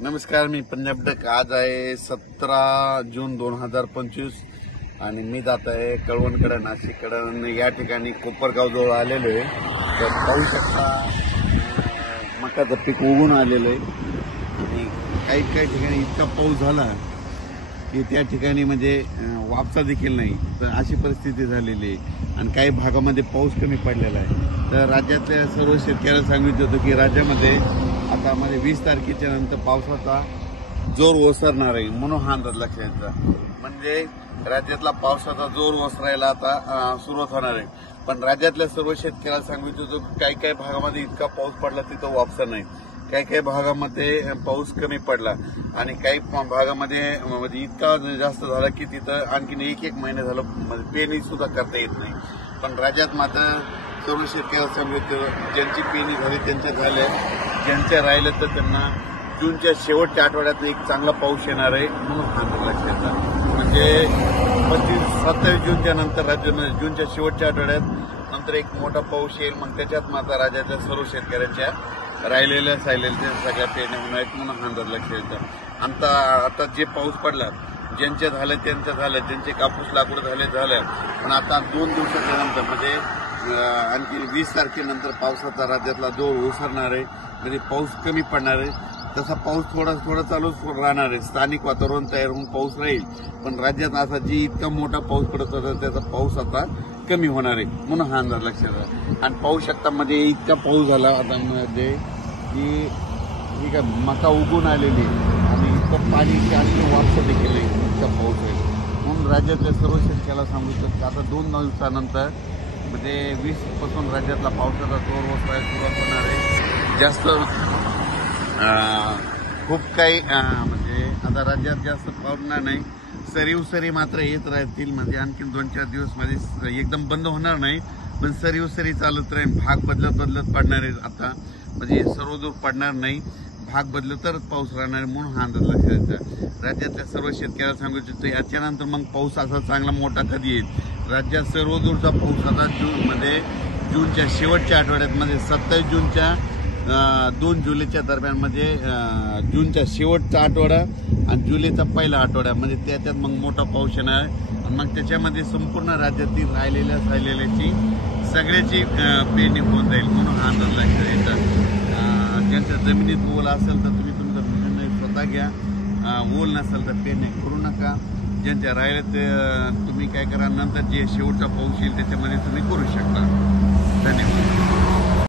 नमस्कार, मी पंजाब डक. आज आहे 17 जून 2025 आणि मी जात आहे कळवणकडे, नाशिककडे. या ठिकाणी कोपरगाव जवळ आलेलो आहे. तर पाहू शकता मकाचं पीक उगून आलेलं आहे आणि काही काही ठिकाणी इतका पाऊस झाला की त्या ठिकाणी म्हणजे वापसा देखील नाही. तर अशी परिस्थिती झालेली आहे आणि काही भागामध्ये पाऊस कमी पडलेला आहे. तर राज्यातल्या सर्व शेतकऱ्यांना सांगितलं होतं की राज्यामध्ये आता म्हणजे 20 तारखेच्या नंतर पावसाचा जोर ओसरणार आहे, म्हणून हा अंदाज लक्षात यायचा. म्हणजे राज्यातला पावसाचा जोर ओसरायला आता सुरुवात होणार आहे. पण राज्यातल्या सर्व शेतकऱ्यांना सांगितलं होतं काही काही भागामध्ये इतका पाऊस पडला तिथं वापसा नाही, काही काही भागामध्ये पाऊस कमी पडला आणि काही भागामध्ये म्हणजे इतका जास्त झाला की तिथं आणखीन एक महिना झालं म्हणजे पेरणी सुद्धा करता येत नाही. पण राज्यात मात्र सर्व शेतकऱ्यांना सांगितलं ज्यांची पेरणी झाली त्यांच्या झाल्या, ज्यांच्या राहिलं तर त्यांना जूनच्या शेवटच्या आठवड्यात एक चांगला पाऊस येणार आहे, म्हणून हा लक्षात येतं. म्हणजे 27 जूनच्या नंतर राज्यामध्ये जूनच्या शेवटच्या आठवड्यात नंतर एक मोठा पाऊस येईल. मग त्याच्यात मात्र राज्याच्या सर्व शेतकऱ्यांच्या राहिलेल्या सगळ्या पेरण्या होणार आहेत, म्हणून हा अंदाज लक्षात येतं. आता जे पाऊस पडला ज्यांचे झाले त्यांचं झालं, ज्यांचे कापूस लागवड झाल्या. पण आता 2 दिवसाच्या नंतर म्हणजे आणखी 20 तारखेनंतर पावसाचा राज्यातला जोर ओसरणार आहे. म्हणजे पाऊस कमी पडणार आहे. तसा पाऊस थोडा चालूच राहणार आहे. स्थानिक वातावरण तयार होऊन पाऊस राहील. पण राज्यात असा जी इतका मोठा पाऊस पडत होता त्याचा पाऊस आता कमी होणार आहे, म्हणून हा अंदाज लक्षात आला. आणि पाहू शकता मध्ये इतका पाऊस झाला आता मध्ये की काय मका उगून आलेली आणि इतकं पाणी आणखी वापसा देखील नाही, इतका पाऊस आहे. म्हणून राज्यातल्या सर्व शेतकऱ्याला सांगू शकतो आता 2 दिवसानंतर म्हणजे 20 पासून राज्यातला पावसाचा जोर ओसरायला सुरुवात होणार आहे. जास्त खूप काही म्हणजे आता राज्यात जास्त पडणार नाही. सरी मात्र येत राहतील. म्हणजे आणखीन 2-4 दिवस मध्ये एकदम बंद होणार नाही, पण सरी चालत राहील. भाग बदलत पडणार आहे. आता म्हणजे सर्व दूर पडणार नाही, भाग बदलत तरच पाऊस राहणार आहे, म्हणून हा अंदाज लक्षात येतो. राज्यातल्या सर्व शेतकऱ्याला सांगू इच्छितो याच्यानंतर मग पाऊस असा चांगला मोठा कधी येईल. राज्यात सर्व दूरचा पाऊस आता जूनच्या शेवटच्या आठवड्यात म्हणजे 27 जूनच्या 2 जुलैच्या दरम्यान म्हणजे जूनच्या शेवटचा आठवडा आणि जुलैचा पहिला आठवडा म्हणजे त्याच्यात मग मोठा पाऊस येणार आहे. आणि मग त्याच्यामध्ये संपूर्ण राज्यातील राहिलेल्याची सगळ्याची पेरणी होऊन जाईल, म्हणून हा अंदाज लक्षात येतं. ज्यांच्या जमिनीत ओल असेल तर तुम्ही तुमचा निर्णय स्वतः घ्या. ओल नसेल तर पेरणी करू नका. ज्यांच्या राहिले ते तुम्ही काय करा, नंतर जे शेवटचा पाऊस येईल त्याच्यामध्ये तुम्ही करू शकता. धन्यवाद.